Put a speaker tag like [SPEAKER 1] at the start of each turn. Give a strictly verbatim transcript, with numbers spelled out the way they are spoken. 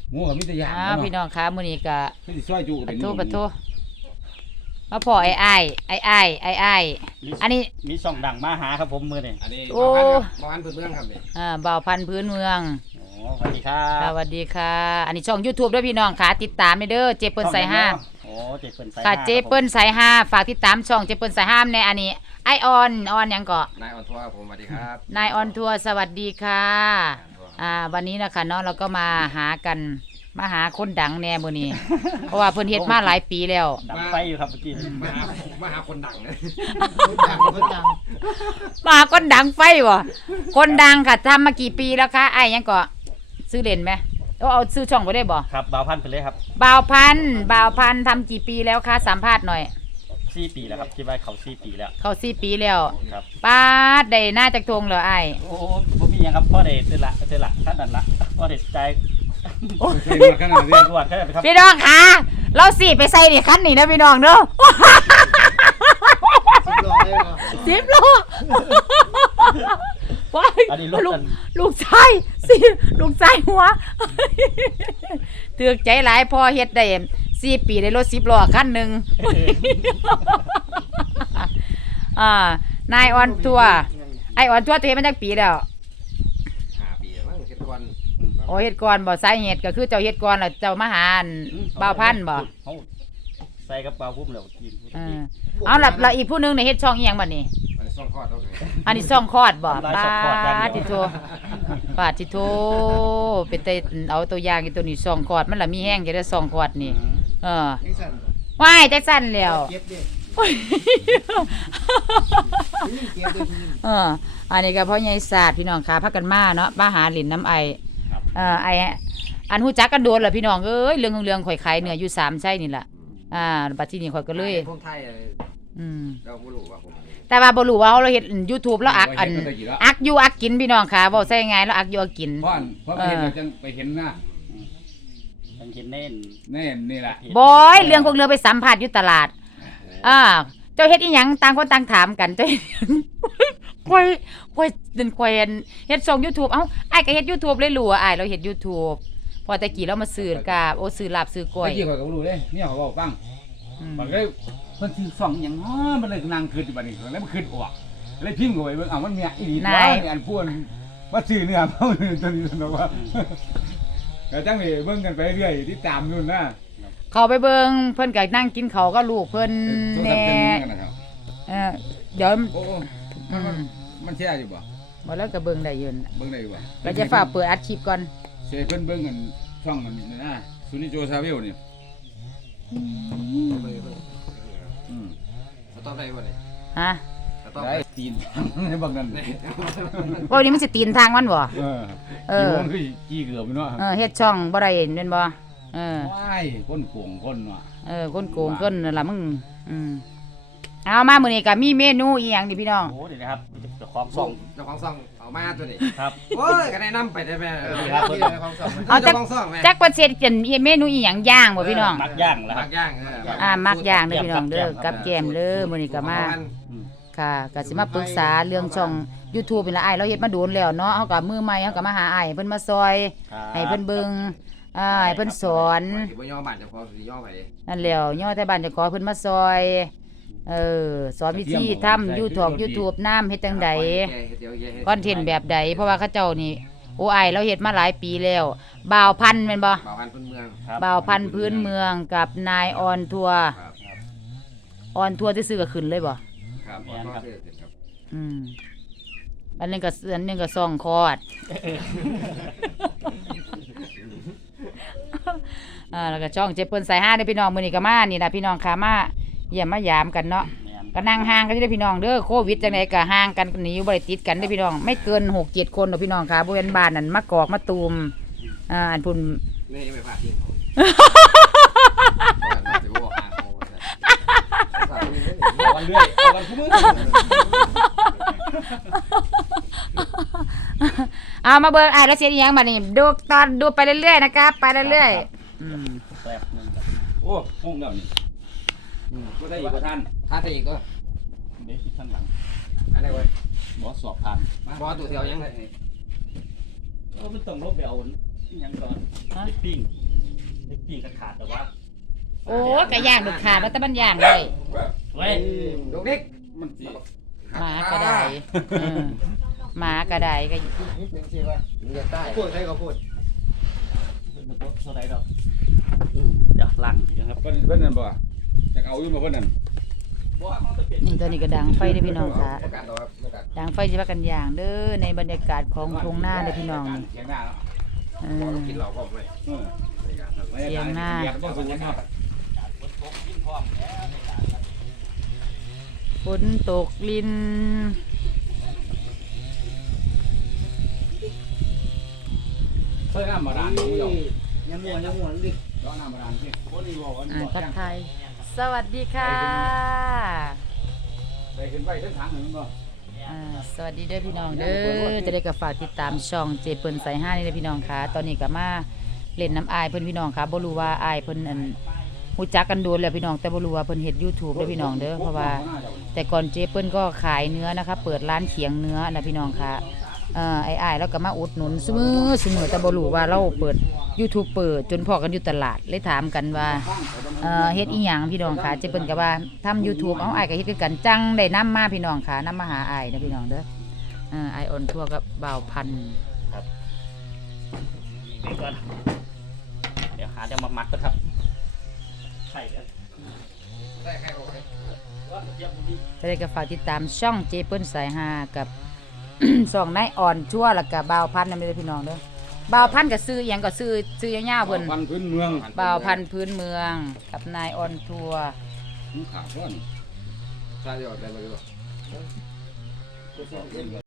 [SPEAKER 1] หมูกับมิตรยา
[SPEAKER 2] อ่าพี่น้องคะมื้อนี้ก็
[SPEAKER 1] ไม่ได้ซอยจูกั
[SPEAKER 2] ปะ
[SPEAKER 1] น
[SPEAKER 2] ทูปะทูมาพอไอ้ไอ้ไอ้ไอ้ไอ้ไอ้อันนี้
[SPEAKER 3] มีช่องดังมาหาครับผมมือนี่
[SPEAKER 4] อันนี้
[SPEAKER 2] โอ้
[SPEAKER 4] บ้านพื้นเมืองครับนี่
[SPEAKER 2] อ่าบ่าวพันธุ์พื้นเมือง
[SPEAKER 3] โอ้สวัสดีครั
[SPEAKER 2] ส
[SPEAKER 3] บ
[SPEAKER 2] วัสดีค่ะ อันนี้ช่อง YouTube ด้วยพี่น้องค่ะติดตามเด้อเจเปิ้ลใส่ห้า
[SPEAKER 3] โอ้เจเปิ้ลใส่
[SPEAKER 2] ค่ะ
[SPEAKER 3] ห้า
[SPEAKER 2] เจเปิ้ลใส่ห้าฝากติดตามช่องเจเปิ้ลใส่ห้ามในอันนี้ไอออนออนหยังเกาะ
[SPEAKER 4] นายออนทัวร์ผมสวัสดีครับ
[SPEAKER 2] นายออนทัวร์สวัสดีค่ะอ่าวันนี้นะคะเนาะเราก็มาหากันมาหาคนดังแน่มื้อนี้ เพราะว่าเพิ่นเฮ็ดมาหลายปีแล้ว
[SPEAKER 3] ดังไฟอยู่ครับเมื่อกี้
[SPEAKER 4] มาหามาหาคนดังเลย
[SPEAKER 2] มาหาคนดังไฟบ่คนดังค่ะทำมากี่ปีแล้วคะไอ้หยังเกาะซื้อเล่นไหมเอาเอาซื้อช่องบ่ได้บ่
[SPEAKER 3] ครับบ่าวพันธุ์ไปเลยครับ
[SPEAKER 2] บ่าวพันธุ์บ่าวพันธุ์ทำกี่ปีแล้วคะสัมภาษณ์หน่อย
[SPEAKER 3] สี่ปีแล้วครับคิดว่าเขาสี่ปีแล้ว
[SPEAKER 2] เข้าสี่ปีแล้ว
[SPEAKER 3] ครับ
[SPEAKER 2] ป้าดได้หน้าจากทงเหรอไอ้
[SPEAKER 3] โอ้ผมมีหยังครับพ่อเด็ดเจอละเจอละท่านนั้นละพ่อเด็ดใจ
[SPEAKER 1] ใส่มาขนาดนี้
[SPEAKER 3] ตรวจแค่ไหนครับ
[SPEAKER 2] พี่น้องคะเราสี่ไปใส่ดิคันนี่นะพี่น้องเด้อสิบโลไป
[SPEAKER 3] อันนี้รถ
[SPEAKER 2] ลูก
[SPEAKER 3] กัน
[SPEAKER 2] ลูกชายสิลูกชายหัวเตือกใจหลายพอเฮ็ดได้สี่ปีได้รถสิบล้อคันหนึ่งอ่านายออนทัวร์ไอออนทัวร์ตัวเฮ็ดมาจากปีแล้ว
[SPEAKER 4] ห้าปีมั้งเจ็ดวัน
[SPEAKER 2] โอ้เฮ็ดก่อนบ่สาเหตุก็คือเจ้าเฮ็ดก่อนแล้วเจ้ามาหาอั่นบ่าวพันธุ์บ่
[SPEAKER 3] เขาใส่กับบ่าวพุ่มแล้วกิน
[SPEAKER 2] เออเอาล่ะแล้วอีกผู้หนึงเนี่ยเฮ็ดช่องอีหยังบัดนี้
[SPEAKER 4] อันนี้ซ่องคลอดแล้วเลย
[SPEAKER 2] อันนี้ช่องคลอดบ่ปาดทิโทปาดทิโทเป็นแต่เอาตัวอย่างอีตัวนี้ช่องคลอดมันล่ะมีแห้งจะได้ช่องคลอดนี่เออว้ายจักสั่นแล้วเอออันนี้ก็พ่อใหญ่ศาสตร์พี่น้องค่ะพากันมาเนาะมาหาหลินน้ำไอเอ่อไออันฮู้จักกันโดนล่ะพี่น้องเอ้ยเรื่องของเรื่องข่อยขายเนื้ออยู่สามไส้นี่ล่ะอ่าบัดทีนี้ข่อยก็เลย
[SPEAKER 4] พวกไทย
[SPEAKER 2] อืม
[SPEAKER 4] เราไม่รู้ว่าผม
[SPEAKER 2] แต่ว่าบ่รู้ว่าเราเฮ็ด YouTube แล้วอักอันอักอยู่อักกินพี่น้องค่ะเว้าใส่ไงแล้วอักอยู่อักกิน
[SPEAKER 1] พ่อนพ่อไปเห็นเราจังไปเห็นหน้า
[SPEAKER 3] ยังเห็นเน่น
[SPEAKER 1] แน่นี่แหละ
[SPEAKER 2] บอยเรื่องพวกเรือไปสัมภาษณ์อยู่ตลาดอ่าเจ้าเฮ็ดอีหยังต่างคนต่างถามกันเจ้าเฮ็ดคอยคอยเดินคอยเฮ็ดช่อง YouTube เอ้าอ้ายก็เฮ็ด YouTube เลยรู้ว่าอ้ายเราเฮ็ด YouTube พอตะกี้เรามาซื้อกาบโอ้ซื้อลาบซื้อกล้วย
[SPEAKER 1] เมื่อกี้ข่อยก็บ่รู้เด้เนี่ยเขาบอกฟัง
[SPEAKER 2] อืม
[SPEAKER 1] มันก็เพิ่นสิส่องหยังอ๋อมันเลยนั่งคิดอยู่บัดนี้แล้วมันคิดออกเลยพิมพ์เข้าไปเบิ่งอ้าวมันมีอีหลีว่านี่อันพูนว่าซื้อเนื้อเฮาตัวนี้ซั่นว่าก็จังนี่เบิ่งกันไปเรื่อยติดตามนู่นนะ
[SPEAKER 2] เข้าไปเบิ่งเพิ่นก็นั่งกินข้าวก็ลูกเพิ่นแหน่เออเดี๋ยว
[SPEAKER 1] โอ้มันมันแช่อยู่บ่
[SPEAKER 2] บ่แล้วก็เบิ่งได้อยู่น่ะ
[SPEAKER 1] เบิ่งได้อยู่บ่
[SPEAKER 2] เราจะฝากเปิดอัดคลิปก่อน
[SPEAKER 1] เช่เพิ่นเบิ่งกันช่องมันนี่นะซูนิโจซาเวลนี่อืม
[SPEAKER 4] สต๊อปได้บ่เนี่ย
[SPEAKER 2] ฮะ
[SPEAKER 4] สต๊อป
[SPEAKER 1] ได้ตีนให้บักนั่น
[SPEAKER 2] ว่าวันนี้มันสิตีนทางมันบ่
[SPEAKER 1] เออ
[SPEAKER 2] เออ
[SPEAKER 1] มันคือจี้เกือบเนาะ
[SPEAKER 2] เออเฮ็ดช่องบ่ได้แม่นบ่เออ
[SPEAKER 1] ว้ายคนโกงคนเนาะ
[SPEAKER 2] เออคนโกงคนนั่นล่ะมึงอืมเอามามื้อนี้ก็มีเมนูอีหยังดิพี่น้อง
[SPEAKER 3] โอ้เดี๋ยวนะครับเจ้าของ
[SPEAKER 4] ซ่
[SPEAKER 3] ส่
[SPEAKER 4] อง งเจ้าของซ่องเอามาตัวนี้
[SPEAKER 3] ครับ
[SPEAKER 4] โอ้ยก็ได้นำไปได้แม่
[SPEAKER 3] ครับ
[SPEAKER 4] เจ้าของซ่อง
[SPEAKER 2] เอาจัก
[SPEAKER 4] เจ้าของซ่องแม่
[SPEAKER 2] จักประเทศเป็นเมนูอีหยังย่างบ่พี่น้อง
[SPEAKER 3] มักย่างแล้วค
[SPEAKER 4] มั
[SPEAKER 3] รับ
[SPEAKER 4] กย่างเออ
[SPEAKER 2] อ่ามักย่างเด้อพี่น้องเด้อกับแกมเด้อมื้อนี้ก็มา
[SPEAKER 3] อืม
[SPEAKER 2] ค่ะก็สิมาปรึกษาเรื่องช่อง YouTube นี่ล่ะอ้ายเราเฮ็ดมาโดนแล้วเนาะเฮาก็มือใหม่เฮาก็มาหาอ้ายเพิ่นมาซอยให้เพิ่นเบิ่งอ่าให้เพิ่นสอน
[SPEAKER 4] สิบ่ย่อบ้านเจ้าของสิย่อไป
[SPEAKER 2] นั่นแหล้วย่อแต่บ้านเจะขอเพิ่นมาซอยเออสอนวิธีทำ YouTube YouTube น้ำเฮ็ดจังใดคอนเทนต์แบบใดเพราะว่าเขาเจ้านี่โอ้อ้ายเราเฮ็ดมาหลายปีแล้วบ่าวพันธุ์แม่นบ่
[SPEAKER 4] บ่าวพันธุ์พื้นเมือง
[SPEAKER 3] ครับ
[SPEAKER 2] บ่าวพันธุ์พื้นเมืองกับนายออนทัวร์
[SPEAKER 4] ครับ
[SPEAKER 2] ออนทัวร์ซื่อๆก็ขึ้นเลยบ่
[SPEAKER 4] ครับบ่ต้องเกิดครับ
[SPEAKER 2] อืมอันนึงก็อันนึงก็ซ่องคอดอ่าแล้วก็ช่องเจ็บเปิ้นสายห้าเด้อพี่น้องมื้อนี้ก็มานี่ล่ะพี่น้องค่ะมาเยี่ยมมายามกันเนาะ
[SPEAKER 3] แม่น
[SPEAKER 2] ก็นั่งห่างกันอยู่เด้อพี่น้องเด้อโควิดจังไดก็ห่างกันหนีอยู่บ่ได้ติดกันเด้อพี่น้องไม่เกิน หกเจ็ด คนดอกพี่น้องค่ะบ่แม่นบ้านนั่นมากอกมาตูมอ่าอันพุ่น
[SPEAKER 4] นี่ไม่พลาดที่เขาจะบอกหาเขา
[SPEAKER 1] เอากันเรื่อยเอากันคู่มือ
[SPEAKER 2] เอามาเบิ่งอ้ายแล้วเสียอีหยังบัดนี้ดูตอนดูไปเรื่อยๆนะครับไปเรื่อยๆอืม
[SPEAKER 3] แป๊บหนึง
[SPEAKER 1] โอ้ห้องแล้วนี่ก็ได้อีกประธาน
[SPEAKER 4] พาดอีกก็
[SPEAKER 3] เดี๋ยวที่ข้างหลัง
[SPEAKER 4] อะไรเว้ย
[SPEAKER 3] บอสสอบผ่าน
[SPEAKER 4] บอตัวเดียวยังไง
[SPEAKER 3] เออมันต้องลบไปเอายังก่อนเด็กปิ้งเด็กปิ้งขาดแต่ว่า
[SPEAKER 2] โอ้กะย่างดุขาดแล้วแต่มันย่างเลย
[SPEAKER 3] เว้ย
[SPEAKER 4] ลูกเด็ก
[SPEAKER 1] มันสิ
[SPEAKER 2] หมากระไดเออหมากระไดก็
[SPEAKER 4] นิดนึงสิว่ามึงจะใต้พูดใช่เขาพูด
[SPEAKER 3] โซไดดอกเดี๋ยวล้างอีกนะครับ
[SPEAKER 1] เพิ่นเพิ่นนั่นบ่อยากเอาอยู่บ่เพิ่นนั่น
[SPEAKER 2] นี่ตอนนี้ก็ดังไฟเด้อพี่น้องค่ะ
[SPEAKER 4] ประกาศต่อครับประกาศ
[SPEAKER 2] ดังไฟสิว่ากันย่างเด้อในบรรยากาศของทุ่งนาเด้อพี่น้องนี่
[SPEAKER 1] เสียงหน้าเนาะ
[SPEAKER 2] เอ
[SPEAKER 4] พอ
[SPEAKER 2] อ
[SPEAKER 4] เรากินเราก็ไป
[SPEAKER 1] เออ
[SPEAKER 2] เสียงหน้า
[SPEAKER 1] เสียงบ่สูงเนาะ
[SPEAKER 2] ฝนตกลิน
[SPEAKER 1] เคยน้ำบาดาลนี่หรอ
[SPEAKER 4] ยังม่วนยังม่วนดิ
[SPEAKER 1] ร้องน้ำบาดาลสิคนนี้บอกว่า
[SPEAKER 2] อ่าทักทายสวัสดีค่ะ
[SPEAKER 1] ไปขึ้นไปเส้นทางหนึ่งบ่
[SPEAKER 2] อ่าสวัสดีเด้อพี่น้องเด้อจะได้กับฝากติดตามช่องเจเปิ้นสายห้านี่เด้อพี่น้องค่ะตอนนี้ก็มาเล่นน้ำอายเพิ่นพี่น้องค่ะบ่รู้ว่าอายเพิ่นอันฮู้จักกันโดนแล้วพี่น้องแต่บ่รู้ว่าเพิ่นเฮ็ด YouTube เด้อพี่น้องเด้อเพราะว่าแต่ก่อนเจเปิ้ลก็ขายเนื้อนะคะเปิดร้านเขียงเนื้อนะพี่น้องค่ะเอ่อไอ้อายแล้วก็มาอุดหนุนซุมื้อซุมื้อแต่บ่รู้ว่าเราเปิด YouTube เปิดจนพอกันอยู่ตลาดเลยถามกันว่าเอ่อเฮ็ดอีหยังพี่น้องค่ะเจเปิ้ลก็ว่าทำ YouTube เอาอายก็เฮ็ดคือกันจังได้นำมาพี่น้องค่ะนำมาหาอายนะพี่น้องเด้อเอ่ออายอ่อนทั่วกับบ่าวพันธุ์
[SPEAKER 3] นี่ก่อนเดี๋ยวหาเดี๋ยวมามัดก่อนครับใส่กัน
[SPEAKER 4] ใช่ใครบอกให้
[SPEAKER 3] ว่าเยี่ยมดี
[SPEAKER 2] จะได้ก็ฝากติดตามช่องเจเปิ้ลสายฮากับ ช่องนายอ่อนชั่วแล้วก็บ่าวพันธุ์นำเด้อพี่น้องเด้อบ่าวพันธุ์ก็ซื้อหยังก็ซื้อซื้อยาวๆเพิ่น
[SPEAKER 1] พันพื้นเมือง
[SPEAKER 2] บ่าวพันธุ์พื้นเมืองกับนายอ่อนทัว
[SPEAKER 1] ขาดเพิ่น
[SPEAKER 4] ใช่เดี๋ยวเดี๋ยวเดี๋ยว